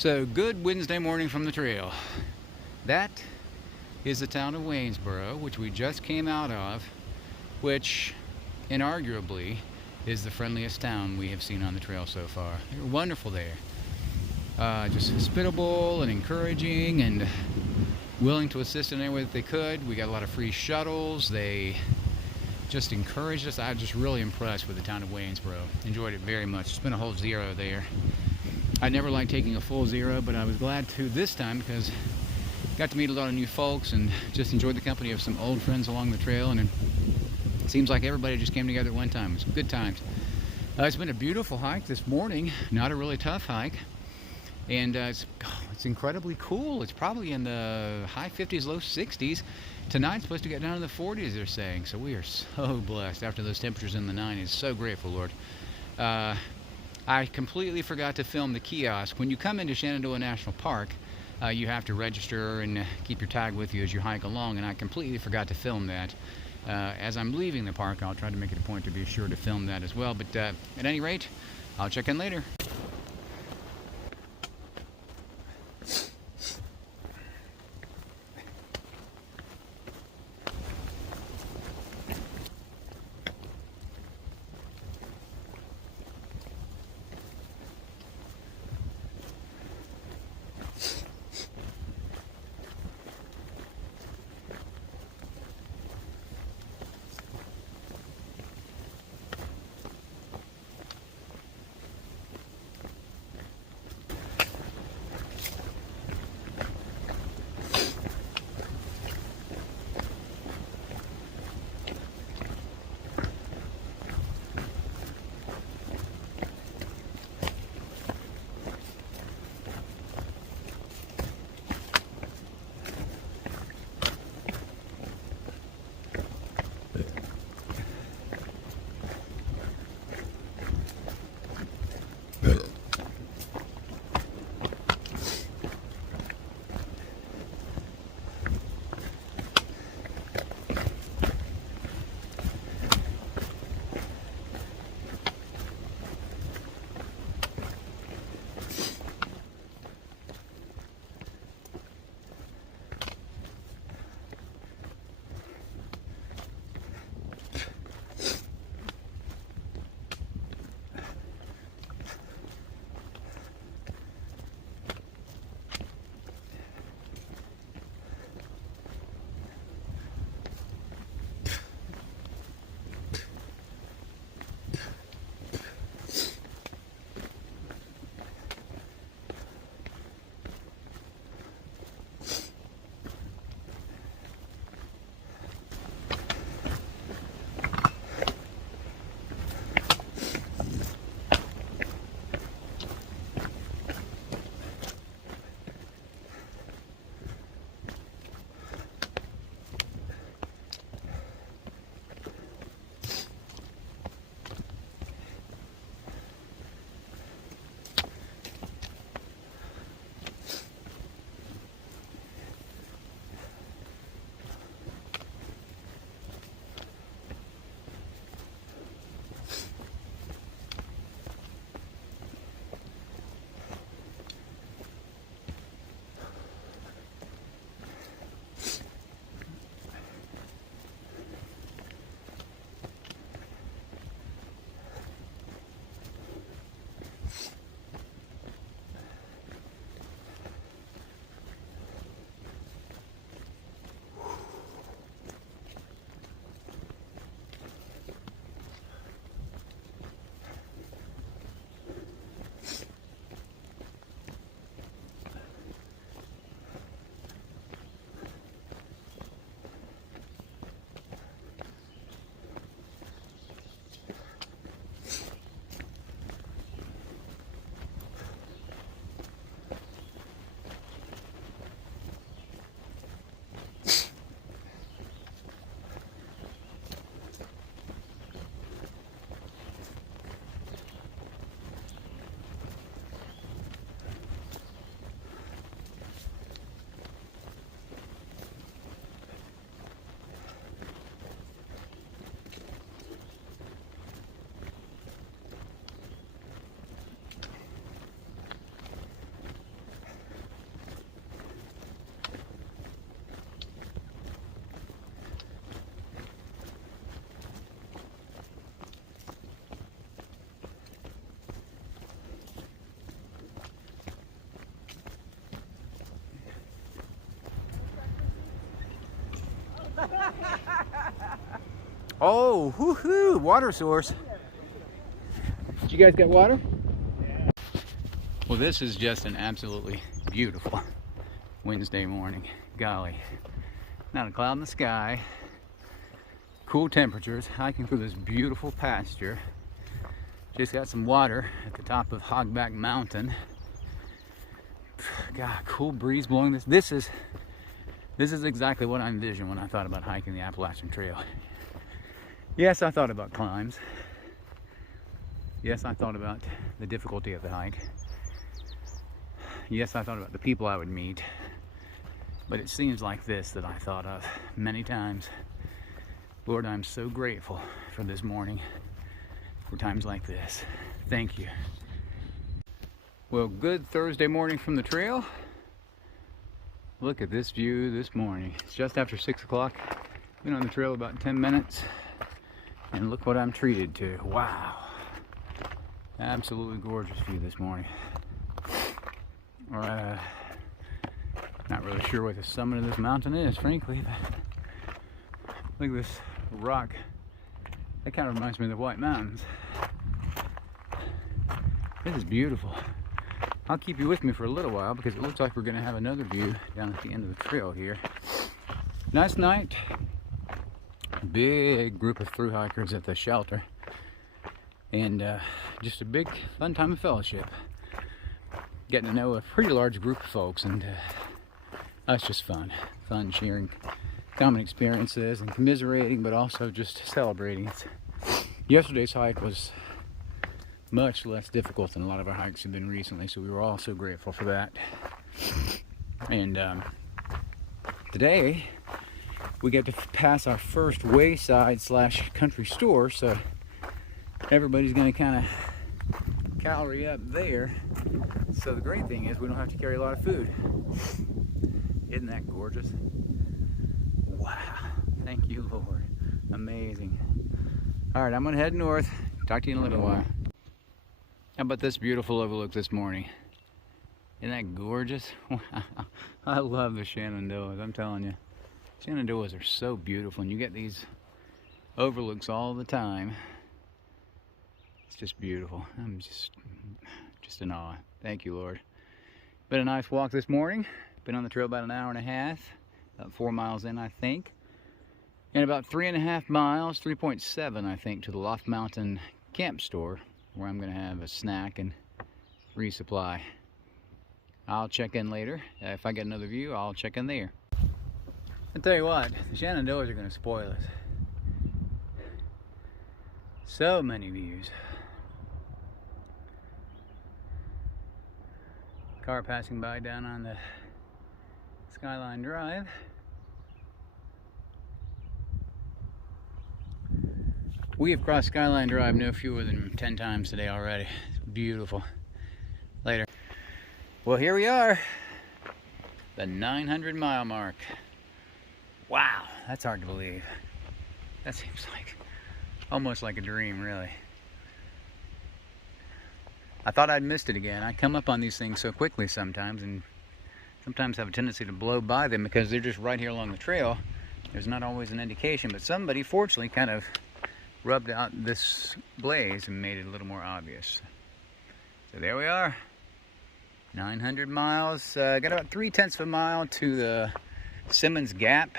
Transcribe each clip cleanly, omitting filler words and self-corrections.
So, good Wednesday morning from the trail. That is the town of Waynesboro, which we just came out of, which inarguably is the friendliest town we have seen on the trail so far. They were wonderful there. Just hospitable and encouraging and willing to assist in any way that they could. We got a lot of free shuttles. They just encouraged us. I was just really impressed with the town of Waynesboro. Enjoyed it very much. Spent a whole zero there. I never liked taking a full zero, but I was glad to this time because got to meet a lot of new folks and just enjoyed the company of some old friends along the trail. And it seems like everybody just came together at one time. It was good times. It's been a beautiful hike this morning. Not a really tough hike. And it's incredibly cool. It's probably in the high 50s, low 60s. Tonight's supposed to get down to the 40s, they're saying. So we are so blessed after those temperatures in the 90s. So grateful, Lord. I completely forgot to film the kiosk. When you come into Shenandoah National Park, you have to register and keep your tag with you as you hike along, and I completely forgot to film that. As I'm leaving the park, I'll try to make it a point to be sure to film that as well. But at any rate, I'll check in later. Oh, woohoo! Water source. Did you guys get water? Well, this is just an absolutely beautiful Wednesday morning. Golly, not a cloud in the sky. Cool temperatures. Hiking through this beautiful pasture. Just got some water at the top of Hogback Mountain. God, cool breeze blowing. This is exactly what I envisioned when I thought about hiking the Appalachian Trail. Yes, I thought about climbs. Yes, I thought about the difficulty of the hike. Yes, I thought about the people I would meet. But it seems like this that I thought of many times. Lord, I'm so grateful for this morning, for times like this. Thank you. Well, good Thursday morning from the trail. Look at this view this morning. It's just after 6 o'clock. Been on the trail about 10 minutes. And look what I'm treated to. Wow. Absolutely gorgeous view this morning. Not really sure what the summit of this mountain is, frankly. But look at this rock. That kind of reminds me of the White Mountains. This is beautiful. I'll keep you with me for a little while because it looks like we're going to have another view down at the end of the trail here. Nice night. Big group of thru hikers at the shelter. And just a big fun time of fellowship. Getting to know a pretty large group of folks, and that's just fun. Fun sharing common experiences and commiserating, but also just celebrating. Yesterday's hike was much less difficult than a lot of our hikes have been recently, so we were all so grateful for that. And today we get to pass our first wayside / country store, so everybody's going to kind of calorie up there. So the great thing is we don't have to carry a lot of food. Isn't that gorgeous? Wow. Thank you, Lord. Amazing. All right, I'm going to head north. Talk to you in a little while. How about this beautiful overlook this morning? Isn't that gorgeous? Wow. I love the Shenandoahs, I'm telling you. Shenandoahs are so beautiful, and you get these overlooks all the time. It's just beautiful. I'm just in awe. Thank you, Lord. Been a nice walk this morning. Been on the trail about an hour and a half, about 4 miles in, I think. And about 3.5 miles, 3.7, I think, to the Loft Mountain Camp Store, where I'm going to have a snack and resupply. I'll check in later. If I get another view, I'll check in there. I'll tell you what, the Shenandoahs are going to spoil us. So many views. Car passing by down on the Skyline Drive. We have crossed Skyline Drive no fewer than 10 times today already. It's beautiful. Later. Well, here we are. The 900-mile mark. Wow, that's hard to believe. That seems like almost like a dream, really. I thought I'd missed it again. I come up on these things so quickly sometimes, and sometimes have a tendency to blow by them because they're just right here along the trail. There's not always an indication, but somebody fortunately kind of rubbed out this blaze and made it a little more obvious. So there we are. 900 miles. Got about 3/10 of a mile to the Simmons Gap.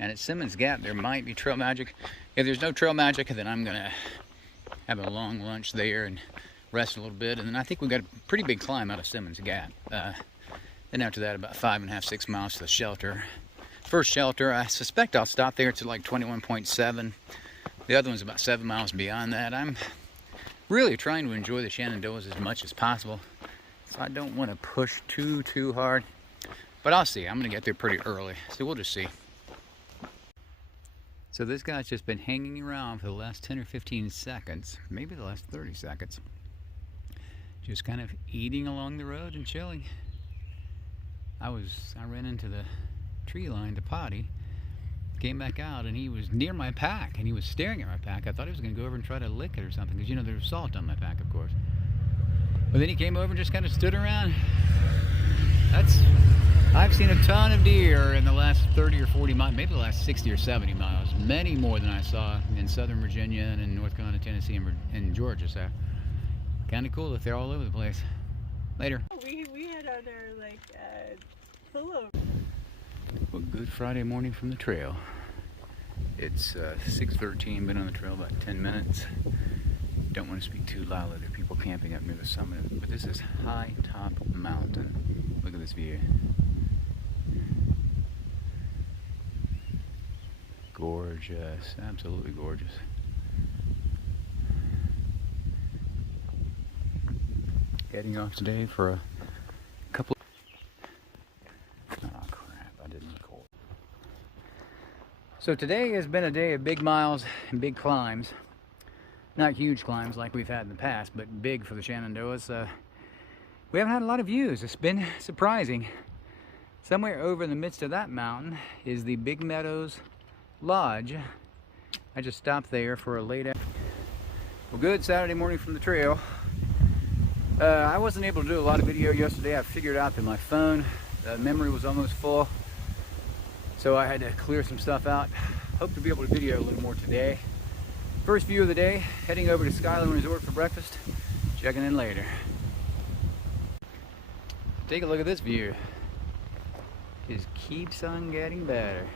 And at Simmons Gap, there might be trail magic. If there's no trail magic, then I'm going to have a long lunch there and rest a little bit. And then I think we've got a pretty big climb out of Simmons Gap. Then after that, about 5.5, 6 miles to the shelter. First shelter, I suspect I'll stop there to like 21.7. The other one's about 7 miles beyond that. I'm really trying to enjoy the Shenandoahs as much as possible. So I don't want to push too hard. But I'll see. I'm going to get there pretty early. So we'll just see. So this guy's just been hanging around for the last 10 or 15 seconds. Maybe the last 30 seconds. Just kind of eating along the road and chilling. I ran into the tree line to potty. Came back out and he was near my pack and he was staring at my pack. I thought he was going to go over and try to lick it or something because, you know, there's salt on my pack, of course. But then he came over and just kind of stood around. That's I've seen a ton of deer in the last 30 or 40 miles, maybe the last 60 or 70 miles. Many more than I saw in southern Virginia and in North Carolina, Tennessee, and Georgia. So kind of cool that they're all over the place. Later. We had other like pillow. Well, good Friday morning from the trail. It's 6:13. Been on the trail about 10 minutes. Don't want to speak too loudly. There are people camping up near the summit, but this is High Top Mountain. Look at this view. Gorgeous, absolutely gorgeous. Heading off today for a couple. Oh crap! I didn't record. So today has been a day of big miles and big climbs. Not huge climbs like we've had in the past, but big for the Shenandoahs. We haven't had a lot of views. It's been surprising. Somewhere over in the midst of that mountain is the Big Meadows Lodge. I just stopped there for a late afternoon. Well, good Saturday morning from the trail. I wasn't able to do a lot of video yesterday. I figured out that my phone memory was almost full, so I had to clear some stuff out. Hope to be able to video a little more today. First view of the day, heading over to Skyline Resort for breakfast. Checking in later. Take a look at this view. Just keeps on getting better.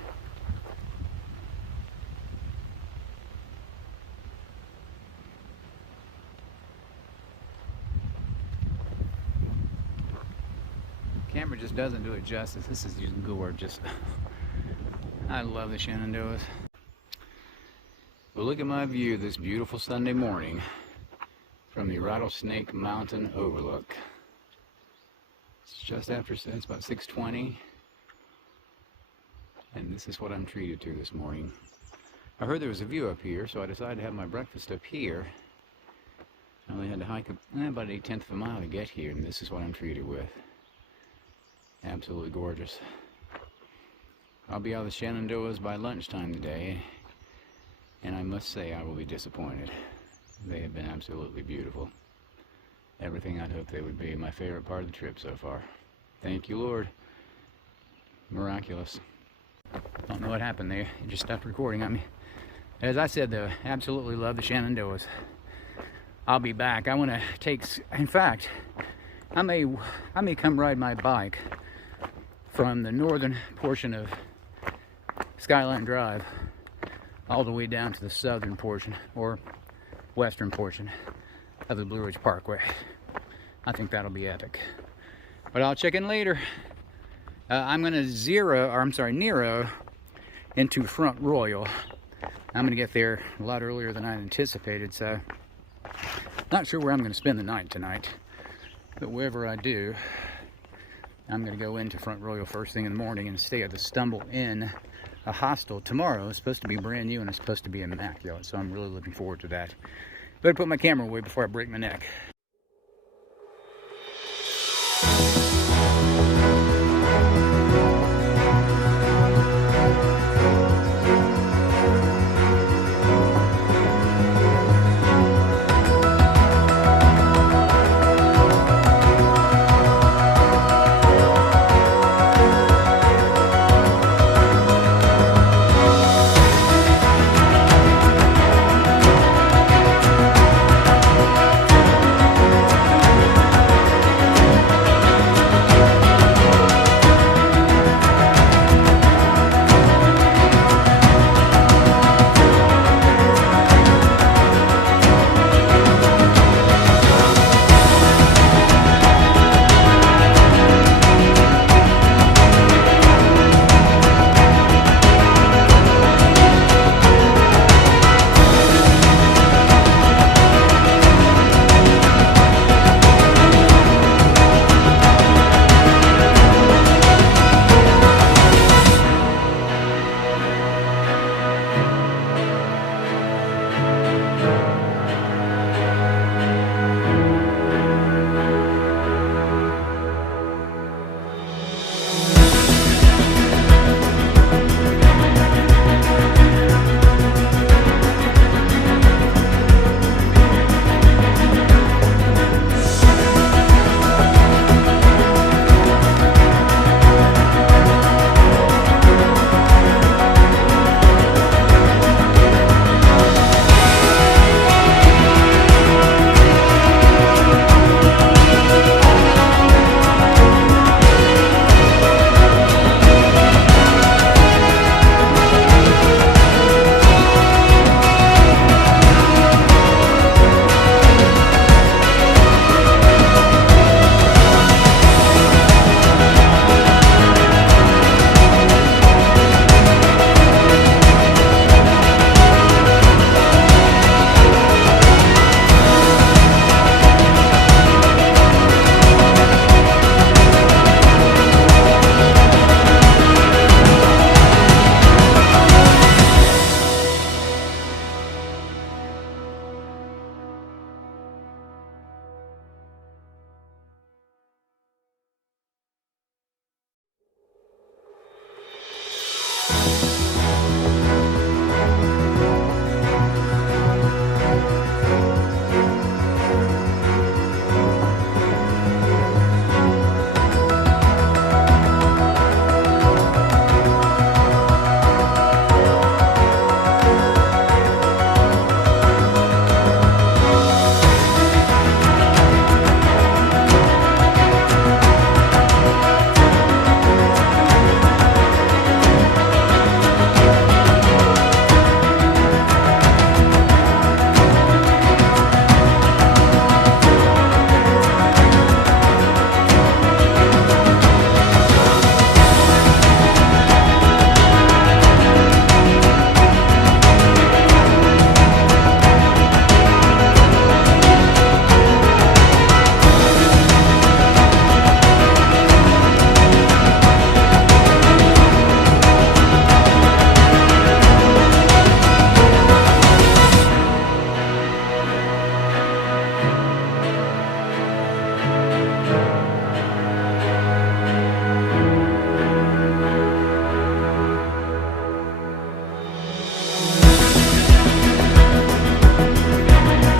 Camera just doesn't do it justice. This is just gorgeous. I love the Shenandoahs. Well, look at my view this beautiful Sunday morning from the Rattlesnake Mountain overlook. It's just after, it's about 6:20, and this is what I'm treated to this morning. I heard there was a view up here, so I decided to have my breakfast up here. I only had to hike about 1/8 of a mile to get here, and this is what I'm treated with. Absolutely gorgeous. I'll be out of the Shenandoahs by lunchtime today, and I must say I will be disappointed. They have been absolutely beautiful. Everything I'd hoped they would be. My favorite part of the trip so far. Thank you, Lord. Miraculous. Don't know what happened there. It just stopped recording on me. As I said, though, absolutely love the Shenandoahs. I'll be back. I want to take, in fact, I may come ride my bike from the northern portion of Skyline Drive all the way down to the southern portion or western portion of the Blue Ridge Parkway. I think that'll be epic. But I'll check in later. I'm going to Nero into Front Royal. I'm going to get there a lot earlier than I anticipated, so not sure where I'm going to spend the night tonight. But wherever I do, I'm going to go into Front Royal first thing in the morning and stay at the Stumble Inn, a hostel. Tomorrow is supposed to be brand new and it's supposed to be immaculate, so I'm really looking forward to that. Better put my camera away before I break my neck.